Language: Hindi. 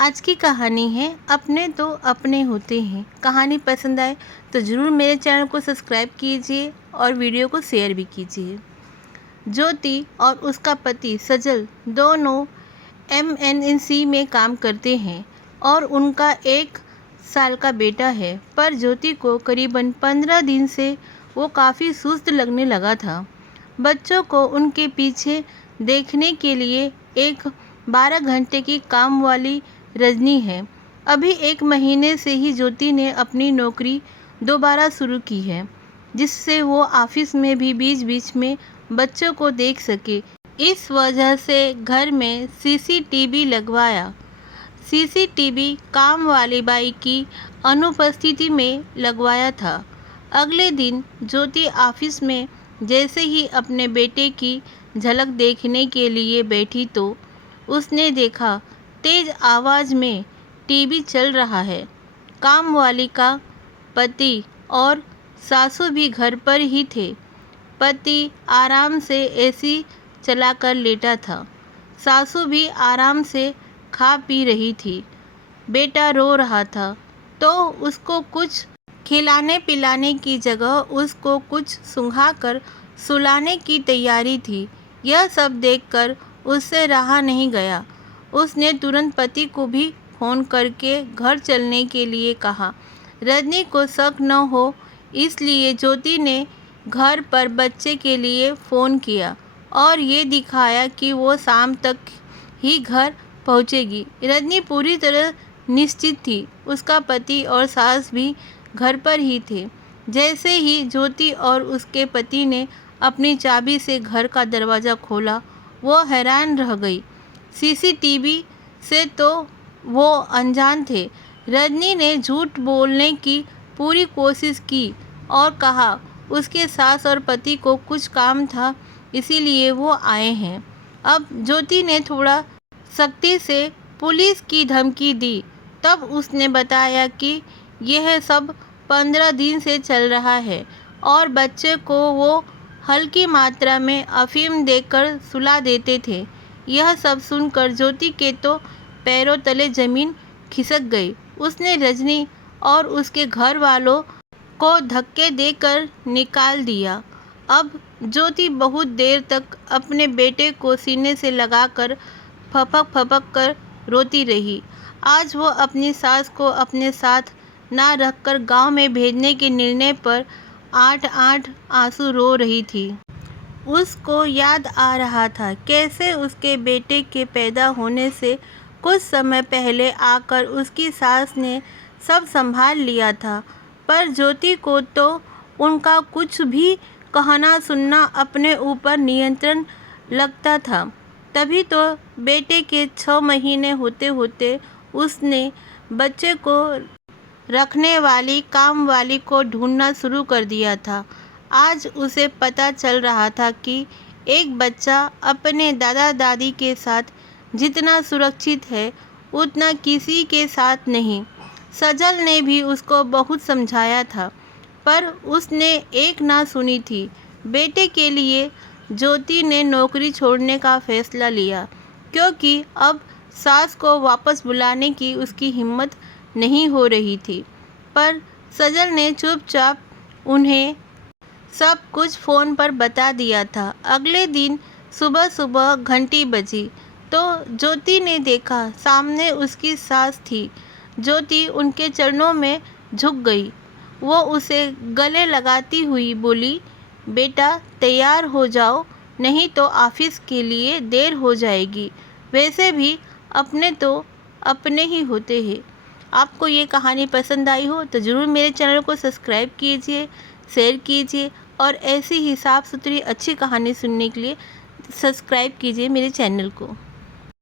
आज की कहानी है अपने तो अपने होते हैं। कहानी पसंद आए तो ज़रूर मेरे चैनल को सब्सक्राइब कीजिए और वीडियो को शेयर भी कीजिए। ज्योति और उसका पति सजल दोनों MNC में काम करते हैं और उनका 1 साल का बेटा है। पर ज्योति को करीबन 15 दिन से वो काफ़ी सुस्त लगने लगा था। बच्चों को उनके पीछे देखने के लिए एक 12 घंटे की काम वाली रजनी है। अभी 1 महीने से ही ज्योति ने अपनी नौकरी दोबारा शुरू की है, जिससे वो ऑफिस में भी बीच बीच में बच्चों को देख सके। इस वजह से घर में CCTV लगवाया। CCTV काम वाली बाई की अनुपस्थिति में लगवाया था। अगले दिन ज्योति ऑफिस में जैसे ही अपने बेटे की झलक देखने के लिए बैठी तो उसने देखा तेज आवाज़ में टीवी चल रहा है। काम वाली का पति और सासू भी घर पर ही थे। पति आराम से AC चलाकर लेटा था। सासू भी आराम से खा पी रही थी। बेटा रो रहा था तो उसको कुछ खिलाने पिलाने की जगह उसको कुछ सुंघाकर सुलाने की तैयारी थी। यह सब देखकर उससे रहा नहीं गया। उसने तुरंत पति को भी फ़ोन करके घर चलने के लिए कहा। रजनी को शक न हो इसलिए ज्योति ने घर पर बच्चे के लिए फ़ोन किया और ये दिखाया कि वो शाम तक ही घर पहुंचेगी। रजनी पूरी तरह निश्चित थी। उसका पति और सास भी घर पर ही थे। जैसे ही ज्योति और उसके पति ने अपनी चाबी से घर का दरवाज़ा खोला, वो हैरान रह गई। CCTV से तो वो अनजान थे। रजनी ने झूठ बोलने की पूरी कोशिश की और कहा उसके सास और पति को कुछ काम था इसीलिए वो आए हैं। अब ज्योति ने थोड़ा सख्ती से पुलिस की धमकी दी। तब उसने बताया कि यह सब 15 दिन से चल रहा है और बच्चे को वो हल्की मात्रा में अफीम देकर सुला देते थे। यह सब सुनकर ज्योति के तो पैरों तले ज़मीन खिसक गई। उसने रजनी और उसके घर वालों को धक्के देकर निकाल दिया। अब ज्योति बहुत देर तक अपने बेटे को सीने से लगाकर फपक फपक कर रोती रही। आज वो अपनी सास को अपने साथ ना रखकर गांव में भेजने के निर्णय पर आठ आंसू रो रही थी। उसको याद आ रहा था कैसे उसके बेटे के पैदा होने से कुछ समय पहले आकर उसकी सास ने सब संभाल लिया था। पर ज्योति को तो उनका कुछ भी कहना सुनना अपने ऊपर नियंत्रण लगता था। तभी तो बेटे के 6 महीने होते होते उसने बच्चे को रखने वाली काम वाली को ढूंढना शुरू कर दिया था। आज उसे पता चल रहा था कि एक बच्चा अपने दादा दादी के साथ जितना सुरक्षित है उतना किसी के साथ नहीं। सजल ने भी उसको बहुत समझाया था पर उसने एक ना सुनी थी। बेटे के लिए ज्योति ने नौकरी छोड़ने का फैसला लिया क्योंकि अब सास को वापस बुलाने की उसकी हिम्मत नहीं हो रही थी। पर सजल ने चुपचाप उन्हें सब कुछ फ़ोन पर बता दिया था। अगले दिन सुबह सुबह घंटी बजी तो ज्योति ने देखा सामने उसकी सास थी। ज्योति उनके चरणों में झुक गई। वो उसे गले लगाती हुई बोली, बेटा तैयार हो जाओ नहीं तो ऑफिस के लिए देर हो जाएगी। वैसे भी अपने तो अपने ही होते हैं। आपको ये कहानी पसंद आई हो तो ज़रूर मेरे चैनल को सब्सक्राइब कीजिए, शेयर कीजिए और ऐसी ही साफ़ सुथरी अच्छी कहानी सुनने के लिए सब्सक्राइब कीजिए मेरे चैनल को।